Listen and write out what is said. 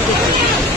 Thank okay. you.